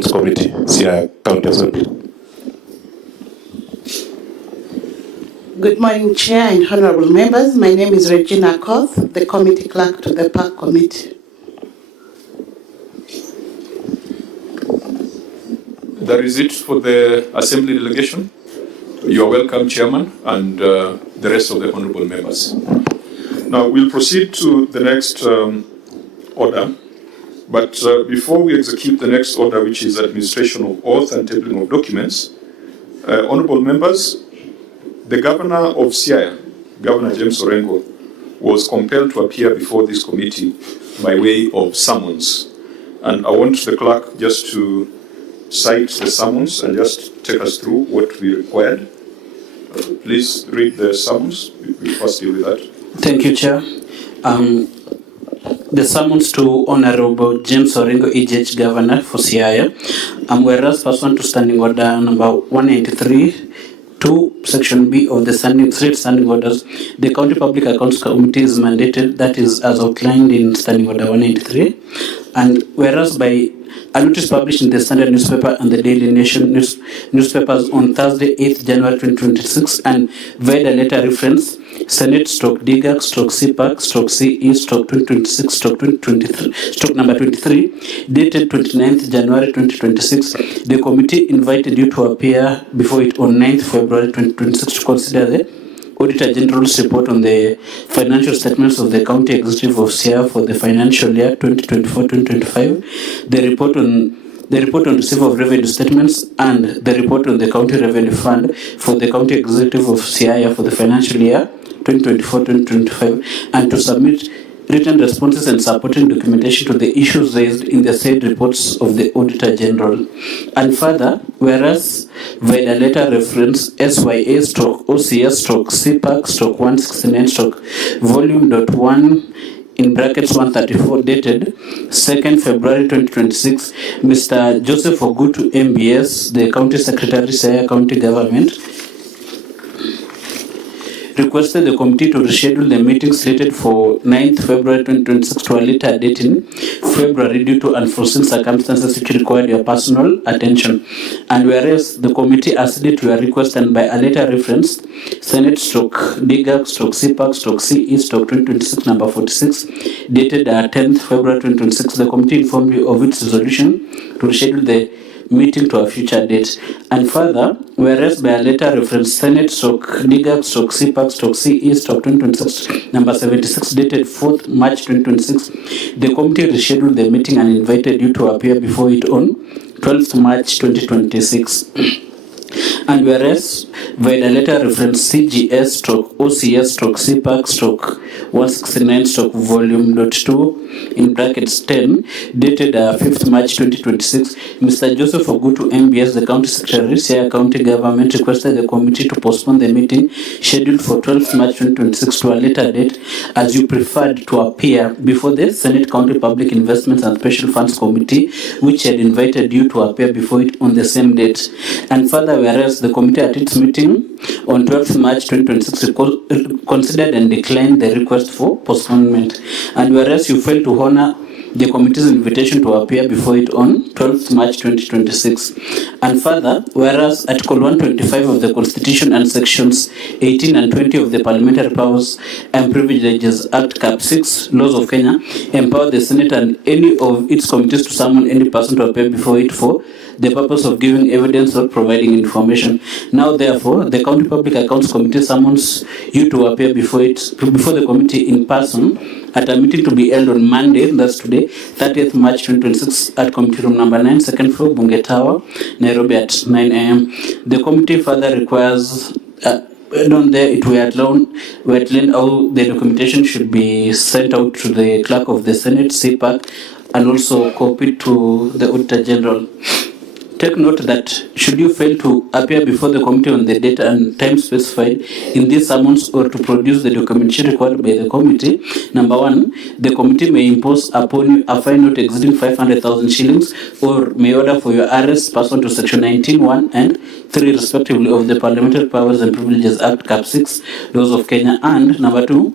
Accounts Committee, Siaya County Assembly. Good morning, Chair and honorable members. My name is Regina Koth, the committee clerk to the Park Committee. That is it for the Assembly delegation. You are welcome, Chairman, and the rest of the honorable members. Now we'll proceed to the next order. But before we execute the next order, which is administration of oath and tabling of documents, honorable members, the governor of Siaya, Governor James Orengo, was compelled to appear before this committee by way of summons. And I want the clerk just to cite the summons and just take us through what we required. Please read the summons. We first deal with that. Thank you, Chair. The summons to Honorable James Orengo, EJH Governor for Siaya. Whereas pursuant to Standing Order number 193, 2, Section B of the Standing Orders, the County Public Accounts Committee is mandated, that is as outlined in Standing Order 193, and whereas by a notice published in the Standard newspaper and the Daily Nation newspapers on Thursday, 8th January 2026, and via the letter reference Senate DGAC CPAC CE 2026 2023 number 23, dated 29th January 2026. The committee invited you to appear before it on 9th February 2026 to consider the Auditor General's report on the financial statements of the County Executive of Siaya for the financial year 2024-2025, the report on receipt of revenue statements, and the report on the County Revenue Fund for the County Executive of Siaya for the financial year 2024-2025, and to submit written responses and supporting documentation to the issues raised in the said reports of the Auditor General. And further, whereas via letter reference SYA/OCS/CPAC/169/volume.1 in brackets 134 dated 2nd February 2026, Mr. Joseph Ogutu MBS, the County Secretary, Siaya County Government, requested the committee to reschedule the meeting slated for 9th February 2026 to a later date in February due to unforeseen circumstances which required your personal attention. And whereas the committee acceded to your request and by a later reference, Senate DGAC CPAC CE 2026 number 46, dated 10th February 2026, the committee informed you of its resolution to reschedule the meeting to a future date. And further, whereas by a letter reference Senate DGAC CPAC CE 2026 number 76 dated 4th March 2026, the committee rescheduled the meeting and invited you to appear before it on 12th March 2026. And whereas via the letter reference CGS/OCS/CPAC/169/volume.2 in brackets 10 dated 5th March 2026, Mr. Joseph Ogutu MBS, the County Secretary, Siaya County Government, requested the committee to postpone the meeting scheduled for 12th March 2026 to a later date as you preferred to appear before the Senate County Public Investments and Special Funds Committee, which had invited you to appear before it on the same date. And further, whereas the committee at its meeting on 12th March 2026 considered and declined the request for postponement. And whereas you failed to honor the committee's invitation to appear before it on 12th March 2026. And further, whereas Article 125 of the Constitution and Sections 18 and 20 of the Parliamentary Powers and Privileges Act Cap 6 Laws of Kenya empower the Senate and any of its committees to summon any person to appear before it for the purpose of giving evidence or providing information. Now, therefore, the County Public Accounts Committee summons you to appear before the committee in person at a meeting to be held on Monday, that's today, 30th March 2026 at Committee Room number 9, second floor, Bunge Tower, Nairobi at 9 a.m. The committee further requires down there it we outlined how the documentation should be sent out to the clerk of the Senate, CPAC, and also copied to the Auditor General. Take note that should you fail to appear before the committee on the date and time specified in this summons or to produce the documentation required by the committee, number 1, the committee may impose upon you a fine not exceeding 500,000 shillings or may order for your arrest pursuant to Section 19(1) and 3 respectively of the Parliamentary Powers and Privileges Act Cap 6 Laws of Kenya. And number 2,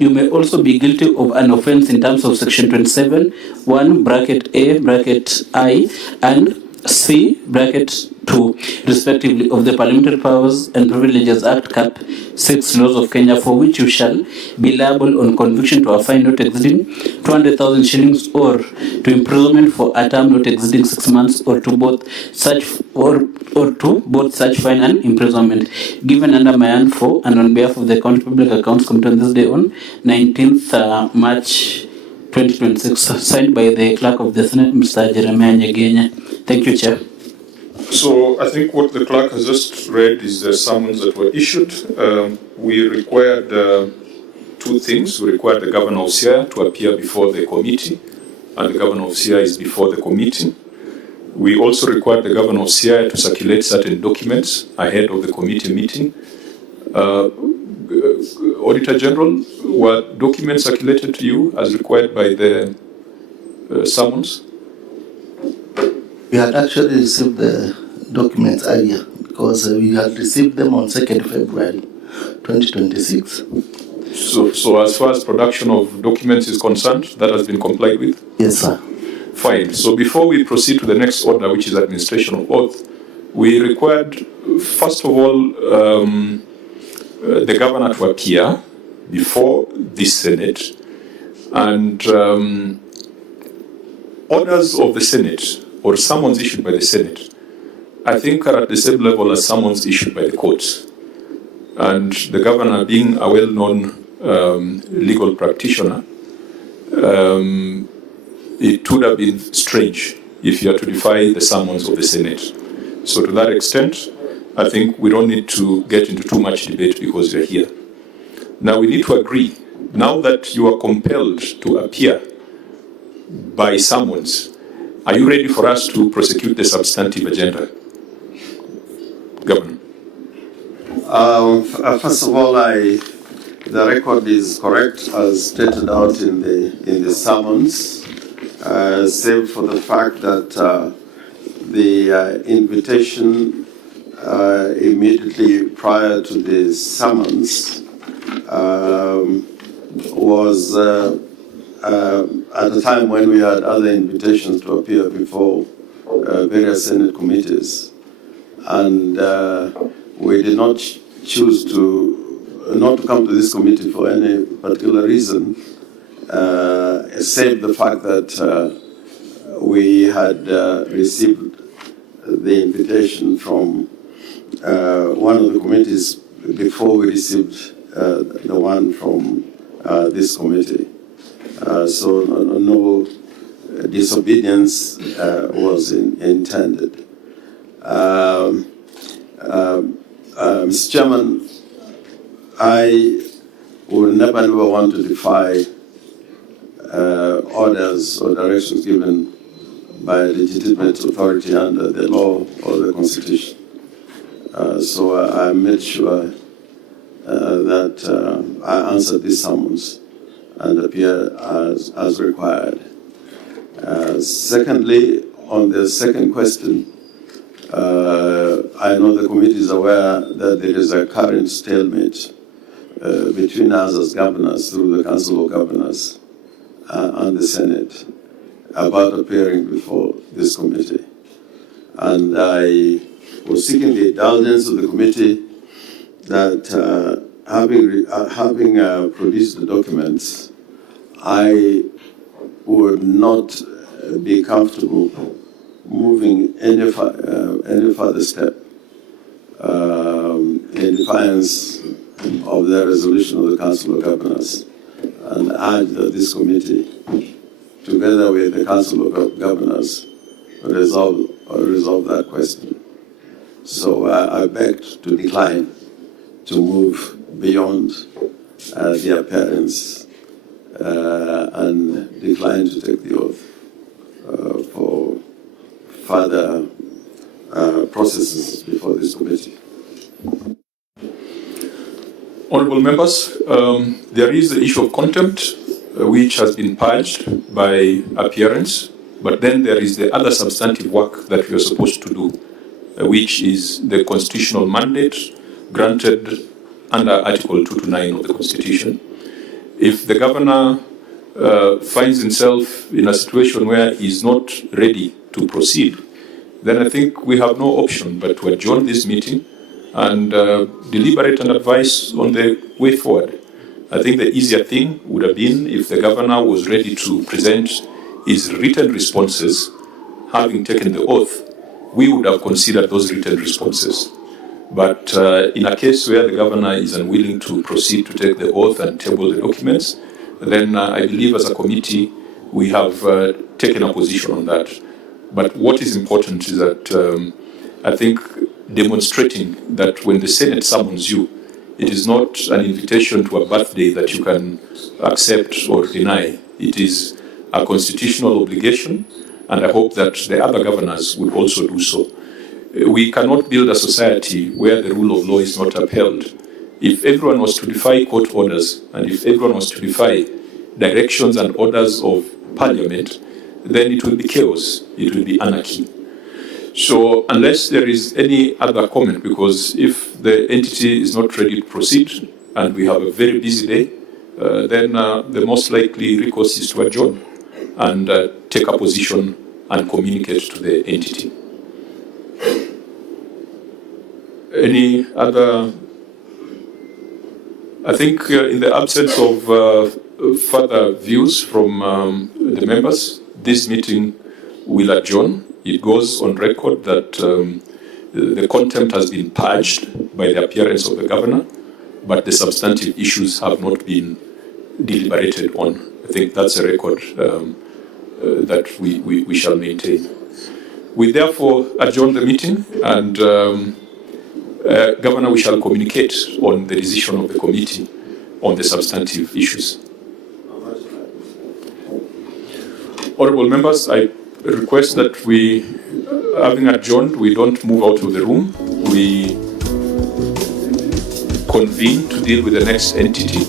you may also be guilty of an offence in terms of Section 27(1) bracket A bracket I and C bracket 2 respectively of the Parliamentary Powers and Privileges Act Cap 6 laws of Kenya, for which you shall be liable on conviction to a fine not exceeding 200,000 shillings or to imprisonment for a term not exceeding 6 months or to both such fine and imprisonment, given under my hand for and on behalf of the County Public Accounts Committee on this day on 19th March 2026, signed by the Clerk of the Senate, Mr. Jeremiah Nyegenya. Thank you, Chair. So I think what the clerk has just read is the summons that were issued. We required two things. We required the governor of Siaya to appear before the committee, and the governor of Siaya is before the committee. We also required the governor of Siaya to circulate certain documents ahead of the committee meeting. Auditor General, were documents circulated to you as required by the summons? We had actually received the documents earlier because we had received them on 2nd February 2026. So as far as production of documents is concerned, that has been complied with? Yes, sir. Fine. So before we proceed to the next order, which is administration of oath, we required, first of all, the governor to appear before the Senate, and orders of the Senate or summons issued by the Senate, I think are at the same level as summons issued by the courts. And the governor, being a well-known legal practitioner, it would have been strange if you had to defy the summons of the Senate. So to that extent, I think we don't need to get into too much debate because we're here. Now we need to agree, now that you are compelled to appear by summons, are you ready for us to prosecute the substantive agenda? Governor. First of all, the record is correct as stated out in the summons, save for the fact that the invitation immediately prior to the summons was at a time when we had other invitations to appear before various Senate committees, and we did not choose not to come to this committee for any particular reason, save the fact that we had received the invitation from one of the committees before we received the one from this committee. So no disobedience was intended. Mr. Chairman, I would never want to defy orders or directions given by a legitimate authority under the law or the Constitution. So I made sure that I answered this summons and appear as required. Secondly, on the second question, I know the committee is aware that there is a current stalemate between us as governors through the Council of Governors and the Senate about appearing before this committee. And I was seeking the indulgence of the committee that having produced the documents, I would not be comfortable moving any further step in defiance of the resolution of the Council of Governors, and urge that this committee, together with the Council of Governors, resolve that question. So I begged to decline to move beyond the appearance and decline to take the oath for further processes before this committee. Honourable members, there is the issue of contempt, which has been purged by appearance, but then there is the other substantive work that we are supposed to do, which is the constitutional mandate granted under Article 2 to 9 of the Constitution. If the governor finds himself in a situation where he is not ready to proceed, then I think we have no option but to adjourn this meeting and deliberate and advise on the way forward. I think the easier thing would have been if the governor was ready to present his written responses, having taken the oath, we would have considered those written responses. But in a case where the governor is unwilling to proceed to take the oath and table the documents, then I believe as a committee we have taken a position on that. But what is important is that I think demonstrating that when the Senate summons you, it is not an invitation to a birthday that you can accept or deny. It is a constitutional obligation, and I hope that the other governors would also do so. We cannot build a society where the rule of law is not upheld. If everyone was to defy court orders, and if everyone was to defy directions and orders of Parliament, then it will be chaos, it will be anarchy. So unless there is any other comment, because if the entity is not ready to proceed and we have a very busy day, then the most likely recourse is to adjourn and take a position and communicate to the entity. Any other? I think in the absence of further views from the members, this meeting will adjourn. It goes on record that the contempt has been purged by the appearance of the governor, but the substantive issues have not been deliberated on. I think that's a record that we shall maintain. We therefore adjourn the meeting, and Governor, we shall communicate on the decision of the committee on the substantive issues. Honourable members, I request that we, having adjourned, we don't move out of the room. We convene to deal with the next entity.